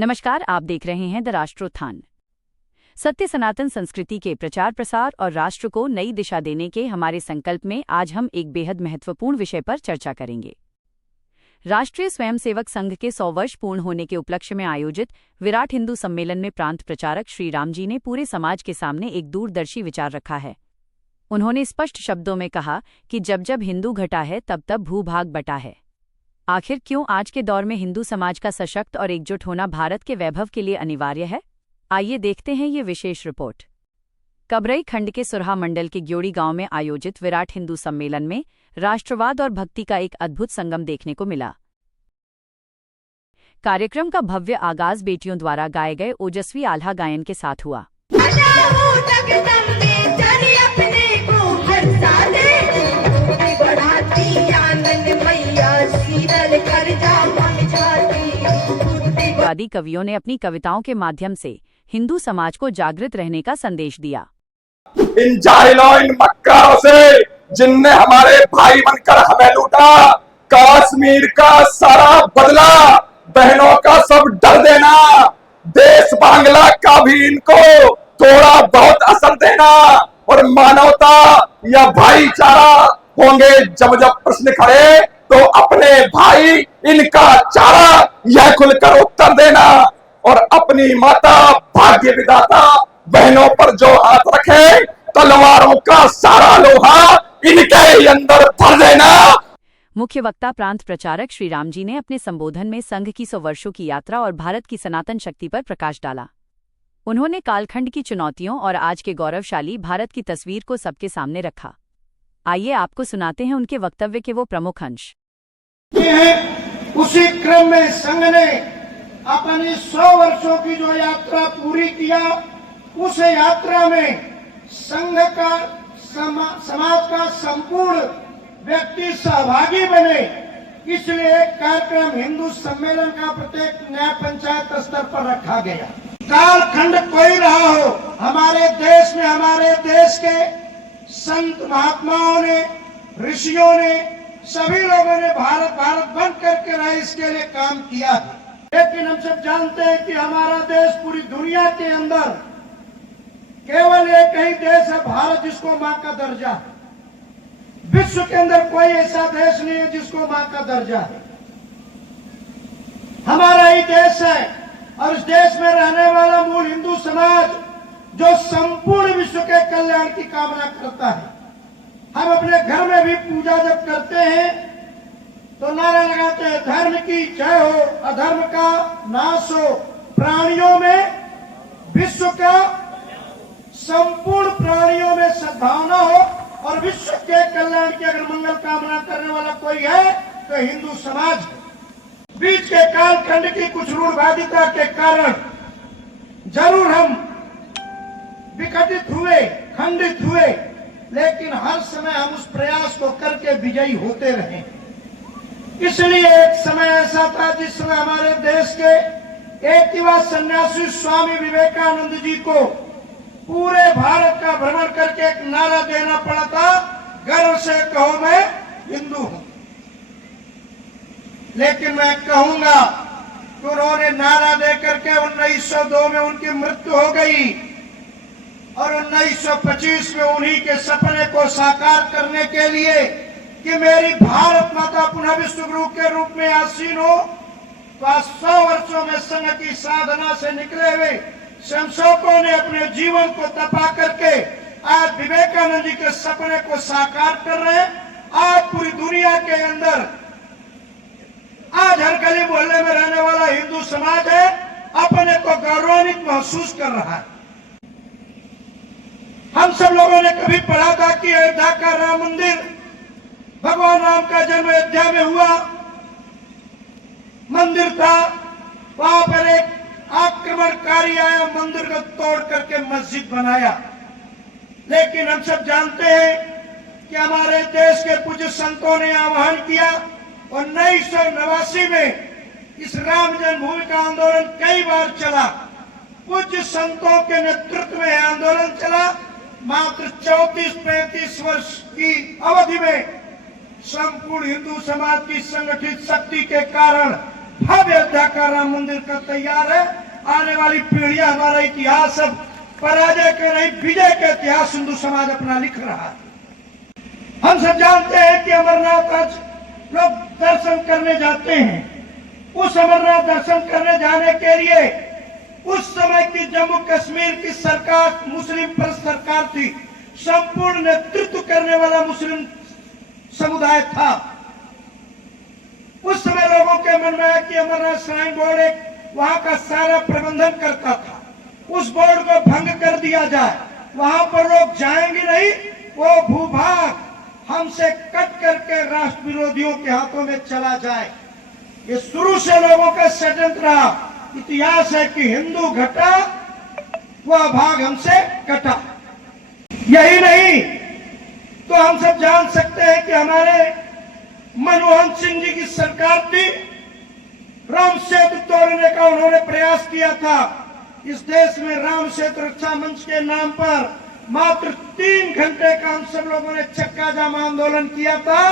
नमस्कार, आप देख रहे हैं द राष्ट्रोत्थान। सत्य सनातन संस्कृति के प्रचार प्रसार और राष्ट्र को नई दिशा देने के हमारे संकल्प में आज हम एक बेहद महत्वपूर्ण विषय पर चर्चा करेंगे। राष्ट्रीय स्वयंसेवक संघ के 100 वर्ष पूर्ण होने के उपलक्ष्य में आयोजित विराट हिंदू सम्मेलन में प्रांत प्रचारक श्री राम जी ने पूरे समाज के सामने एक दूरदर्शी विचार रखा है। उन्होंने स्पष्ट शब्दों में कहा कि जब जब हिंदू घटा है तब तब भूभाग बटा है। आखिर क्यों आज के दौर में हिंदू समाज का सशक्त और एकजुट होना भारत के वैभव के लिए अनिवार्य है? आइए देखते हैं ये विशेष रिपोर्ट। कबरई खंड के सुरहा मंडल के ग्योड़ी गांव में आयोजित विराट हिंदू सम्मेलन में राष्ट्रवाद और भक्ति का एक अद्भुत संगम देखने को मिला। कार्यक्रम का भव्य आगाज बेटियों द्वारा गाए गए ओजस्वी आल्हा गायन के साथ हुआ। वादी कवियों ने अपनी कविताओं के माध्यम से हिंदू समाज को जागृत रहने का संदेश दिया। इन जाहिलों, इन मक्कारों से जिनने हमारे भाई बनकर हमें लूटा, कश्मीर का सारा बदला, बहनों का सब डर देना, देश बांग्ला का भी इनको थोड़ा बहुत असर देना और मानवता या भाईचारा होंगे जब जब प्रश्न खड़े तो अपने भाई इनका चारा यह खुलकर उत्तर देना और अपनी माता भाग्य विधाता बहनों पर जो हाथ रखे तलवारों का सारा लोहा इनके अंदर भर देना। मुख्य वक्ता प्रांत प्रचारक श्री राम जी ने अपने संबोधन में संघ की 100 वर्षों की यात्रा और भारत की सनातन शक्ति पर प्रकाश डाला। उन्होंने कालखंड की चुनौतियों और आज के गौरवशाली भारत की तस्वीर को सबके सामने रखा। आइए आपको सुनाते हैं उनके वक्तव्य के वो प्रमुख अंश। उसी क्रम में संघ ने अपनी 100 वर्षों की जो यात्रा पूरी किया, उस यात्रा में संघ का समाज का संपूर्ण व्यक्ति सहभागी बने, इसलिए एक कार्यक्रम हिंदू सम्मेलन का प्रत्येक न्याय पंचायत स्तर पर रखा गया। कालखंड कोई रहा हो, हमारे देश में हमारे देश के संत महात्माओं ने, ऋषियों ने, सभी लोगों ने भारत भारत बन करके रहे इसके लिए काम किया है। लेकिन हम सब जानते हैं कि हमारा देश पूरी दुनिया के अंदर केवल एक ही देश है, भारत, जिसको मां का दर्जा है। विश्व के अंदर कोई ऐसा देश नहीं है जिसको मां का दर्जा है। हमारा ही देश है और इस देश में रहने वाला मूल हिंदू समाज जो संपूर्ण विश्व के कल्याण की कामना करता है। हम अपने घर में भी पूजा जब करते हैं तो नारा लगाते हैं, धर्म की जय हो, अधर्म का नाश हो, प्राणियों में विश्व का संपूर्ण प्राणियों में सद्भावना हो और विश्व के कल्याण की अगर मंगल कामना करने वाला कोई है तो हिंदू समाज। बीच के कालखंड की कुछ रूढ़वादिता के कारण जरूर हम विघटित हुए, खंडित हुए, लेकिन हर समय हम उस प्रयास को करके विजयी होते रहे। इसलिए एक समय ऐसा था जिस समय हमारे देश के एक युवा सन्यासी स्वामी विवेकानंद जी को पूरे भारत का भ्रमण करके एक नारा देना पड़ा था, गर्व से कहो मैं हिंदू हूं। लेकिन मैं कहूंगा कि उन्होंने नारा दे करके 1902 में उनकी मृत्यु हो गई और 1925 में उन्हीं के सपने को साकार करने के लिए कि मेरी भारत माता पुनः विश्व गुरु के रूप में आसीन हो, तो आज 100 वर्षों में संघ की साधना से निकले हुए स्वयंसेवकों ने अपने जीवन को तपा करके आज विवेकानंद जी के सपने को साकार कर रहे हैं। आज पूरी दुनिया के अंदर आज हर गली मोहल्ले में रहने वाला हिंदू समाज है, अपने को गौरवान्वित महसूस कर रहा है। हम सब लोगों ने कभी पढ़ा था कि अयोध्या का राम मंदिर, भगवान राम का जन्म अयोध्या में हुआ मंदिर था, वहां पर एक आक्रमणकारी आया, मंदिर को तोड़ करके मस्जिद बनाया। लेकिन हम सब जानते हैं कि हमारे देश के पूज्य संतों ने आह्वान किया और 1989 में इस राम जन्मभूमि का आंदोलन कई बार चला। पूज्य संतों के नेतृत्व में आंदोलन चला। मात्र 34-35 वर्ष की अवधि में संपूर्ण हिंदू समाज की संगठित शक्ति के कारण भव्य अयोध्या का राम मंदिर का तैयार है। आने वाली पीढ़ियां हमारा इतिहास अब पराजय के नहीं विजय के इतिहास हिंदू समाज अपना लिख रहा है। हम सब जानते हैं कि अमरनाथ आज लोग दर्शन करने जाते हैं। उस अमरनाथ दर्शन करने जाने के लिए उस समय की जम्मू कश्मीर की सरकार मुस्लिम पर सरकार थी। संपूर्ण नेतृत्व करने वाला मुस्लिम समुदाय था। उस समय लोगों के मन में आया कि अमरनाथ श्राइन बोर्ड एक वहां का सारा प्रबंधन करता था, उस बोर्ड को भंग कर दिया जाए, वहां पर लोग जाएंगे नहीं, वो भूभाग हमसे कट करके राष्ट्र विरोधियों के हाथों में चला जाए। ये शुरू से लोगों का षड्यंत्र रहा। इतिहास है कि हिंदू घटा वह भाग हमसे कटा। यही नहीं तो हम सब जान सकते हैं कि हमारे मनमोहन सिंह जी की सरकार थी, राम सेतु तोड़ने का उन्होंने प्रयास किया था। इस देश में राम सेतु रक्षा मंच के नाम पर मात्र 3 घंटे का हम सब लोगों ने चक्का जाम आंदोलन किया था।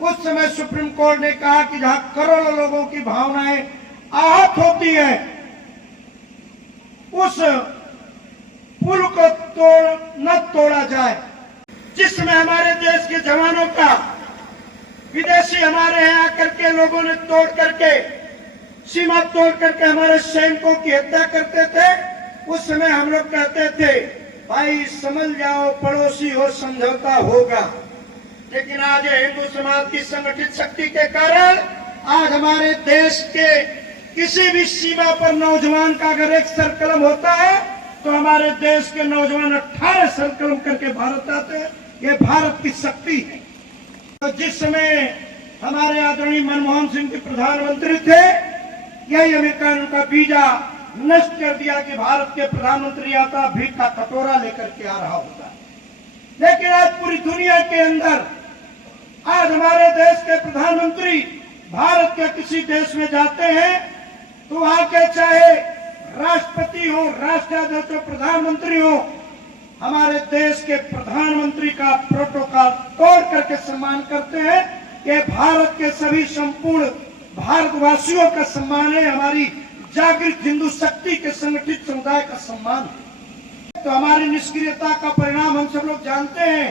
उस समय सुप्रीम कोर्ट ने कहा कि जहां करोड़ों लोगों की भावनाएं आहत होती है, उस पुल को न तोड़ा जाए। जिसमें हमारे देश के जवानों का विदेशी हमारे यहाँ आकर के लोगों ने तोड़ करके सीमा तोड़ करके हमारे सैनिकों की हत्या करते थे। उस समय हम लोग कहते थे भाई समझ जाओ, पड़ोसी हो, समझौता होगा। लेकिन आज हिंदू समाज की संगठित शक्ति के कारण आज हमारे देश के किसी भी सीमा पर नौजवान का अगर एक सरकलम होता है तो हमारे देश के नौजवान 18 सरकलम करके भारत आते हैं। ये भारत की शक्ति है। तो जिस समय हमारे आदरणीय मनमोहन सिंह जी प्रधानमंत्री थे, यही अमेरिका ने उनका वीजा नष्ट कर दिया कि भारत के प्रधानमंत्री आता भीख का कटोरा लेकर के आ रहा होता। लेकिन आज पूरी दुनिया के अंदर आज हमारे देश के प्रधानमंत्री भारत के किसी देश में जाते हैं तो वहां के चाहे राष्ट्रपति हो, राष्ट्राध्यक्ष हो, प्रधानमंत्री हो, हमारे देश के प्रधानमंत्री का प्रोटोकॉल तोड़ करके सम्मान करते हैं। ये भारत के सभी संपूर्ण भारतवासियों का सम्मान है, हमारी जागृत हिंदू शक्ति के संगठित समुदाय का सम्मान है। तो हमारी निष्क्रियता का परिणाम हम सब लोग जानते हैं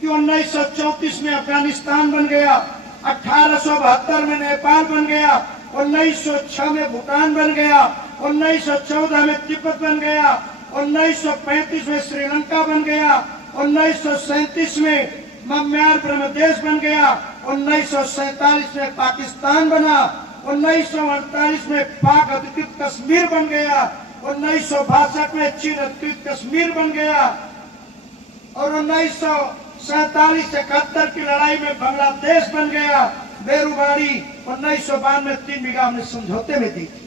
कि 1934 में अफगानिस्तान बन गया, 1872 में नेपाल बन गया, 1906 में भूटान बन गया, 1914 में तिब्बत बन गया, 1935 में श्रीलंका बन गया, 1937 में म्यांमार ब्रह्मदेश बन गया, 1947 में पाकिस्तान बना, 1948 में पाक अधिकृत कश्मीर बन गया, 1962 में चीन अधिकृत कश्मीर बन गया और 1947 से 71 की लड़ाई में बांग्लादेश बन गया। बेरुबाड़ी 1992 में 3 बीघा हमने समझौते में दी थी।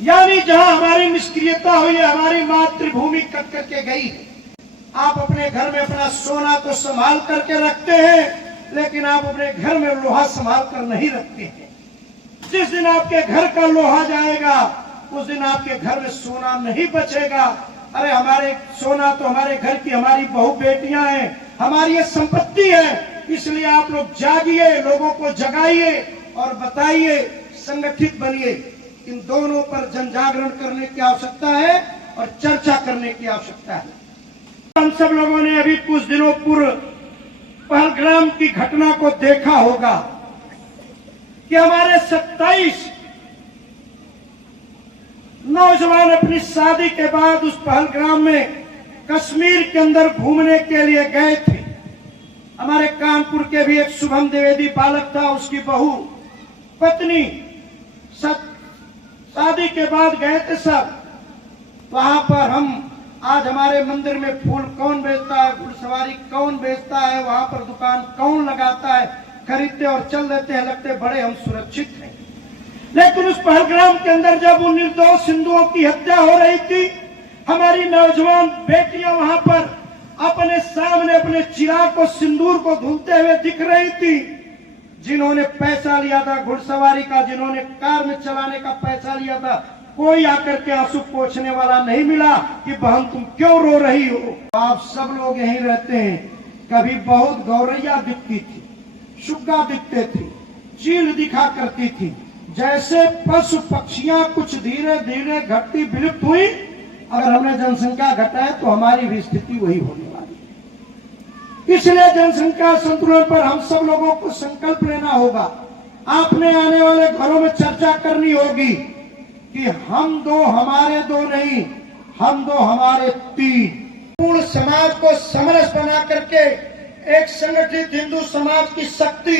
यानी जहां हमारी निष्क्रियता हुई है, हमारी मातृभूमि कट करके गई है। आप अपने घर में अपना सोना तो संभाल करके रखते हैं, लेकिन आप अपने घर में लोहा संभाल कर नहीं रखते हैं। जिस दिन आपके घर का लोहा जाएगा उस दिन आपके घर में सोना नहीं बचेगा। अरे हमारे सोना तो हमारे घर की हमारी बहू बेटियां हैं, हमारी ये संपत्ति है। इसलिए आप लोग जागिए, लोगों को जगाइए और बताइए, संगठित बनिए। इन दोनों पर जन जागरण करने की आवश्यकता है और चर्चा करने की आवश्यकता है। हम सब लोगों ने अभी कुछ दिनों पूर्व पहलगाम की घटना को देखा होगा कि हमारे 27 नौजवान अपनी शादी के बाद उस पहलगाम में कश्मीर के अंदर घूमने के लिए गए थे। हमारे कानपुर के भी एक शुभम द्विवेदी बालक था, उसकी बहू पत्नी शादी के बाद गए थे सब। वहां पर हम आज हमारे मंदिर में फूल कौन बेचता है, घुड़सवारी कौन बेचता है, वहां पर दुकान कौन लगाता है, खरीदते और चल देते हैं, लगते बड़े हम सुरक्षित हैं। लेकिन उस पहलगाम के अंदर जब उन निर्दोष हिंदुओं की हत्या हो रही थी, हमारी नौजवान बेटियां वहां पर अपने सामने अपने चिराग को, सिंदूर को धुलते हुए दिख रही थी। जिन्होंने पैसा लिया था घुड़सवारी का, जिन्होंने कार में चलाने का पैसा लिया था, कोई आकर के आंसू पोंछने वाला नहीं मिला कि बहन तुम क्यों रो रही हो। आप सब लोग यहीं रहते हैं। कभी बहुत गौरैया दिखती थी, सुग्गा दिखते थे, चील दिखा करती थी, जैसे पशु पक्षियां कुछ धीरे धीरे घटती विलुप्त हुई, अगर हमने जनसंख्या घटाए तो हमारी भी स्थिति वही होने वाली है। इसलिए जनसंख्या संतुलन पर हम सब लोगों को संकल्प लेना होगा। आपने आने वाले घरों में चर्चा करनी होगी कि हम दो हमारे दो नहीं, हम दो हमारे तीन। पूर्ण समाज को समरस बना करके एक संगठित हिंदू समाज की शक्ति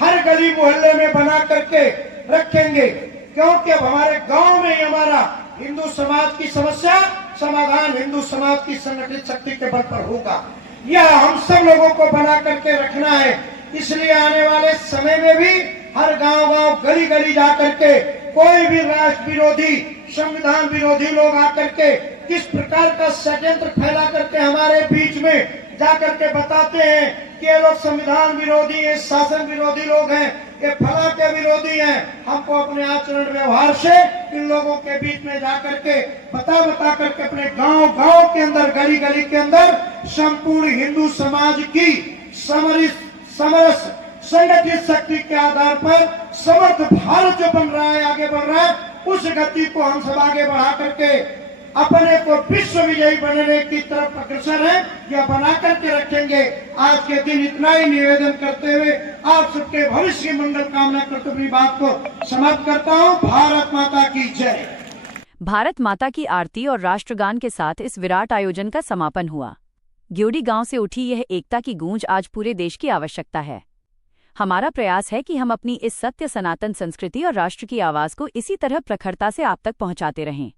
हर गली मोहल्ले में बना करके रखेंगे, क्योंकि अब हमारे गांव में ही हमारा हिंदू समाज की समस्या समाधान हिंदू समाज की संगठित शक्ति के बल पर होगा। यह हम सब लोगों को बना करके रखना है। इसलिए आने वाले समय में भी हर गांव गली गली जा करके कोई भी राष्ट्र विरोधी संविधान विरोधी लोग आकर के किस प्रकार का षड्यंत्र फैला करके हमारे बीच में जाकर के बताते हैं कि ये लोग संविधान विरोधी हैं, शासन विरोधी लोग हैं, ये फला के विरोधी हैं। हमको अपने आचरण व्यवहार से इन लोगों के बीच में जाकर के बता करके अपने गांव के अंदर गली गली के अंदर संपूर्ण हिंदू समाज की समरस संगठित शक्ति के आधार पर समर्थ भारत जो बन रहा है, आगे बढ़ रहा है, उस गति को हम सब आगे बढ़ा करके अपने को विश्व विजयी बनने की तरफ अग्रसर है, यह बना करके रखेंगे। आज के दिन इतना ही निवेदन करते हुए आप सबके भविष्य की मंगल कामना करते हुए बात को समाप्त करता हूँ। भारत माता की जय। भारत माता की आरती और राष्ट्रगान के साथ इस विराट आयोजन का समापन हुआ। ग्योड़ी गांव से उठी यह एकता की गूंज आज पूरे देश की आवश्यकता है। हमारा प्रयास है कि हम अपनी इस सत्य सनातन संस्कृति और राष्ट्र की आवाज को इसी तरह प्रखरता से आप तक पहुंचाते रहें।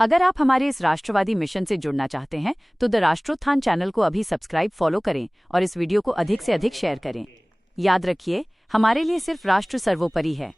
अगर आप हमारे इस राष्ट्रवादी मिशन से जुड़ना चाहते हैं तो द राष्ट्रोत्थान चैनल को अभी सब्सक्राइब फॉलो करें और इस वीडियो को अधिक से अधिक शेयर करें। याद रखिए, हमारे लिए सिर्फ राष्ट्र सर्वोपरि है।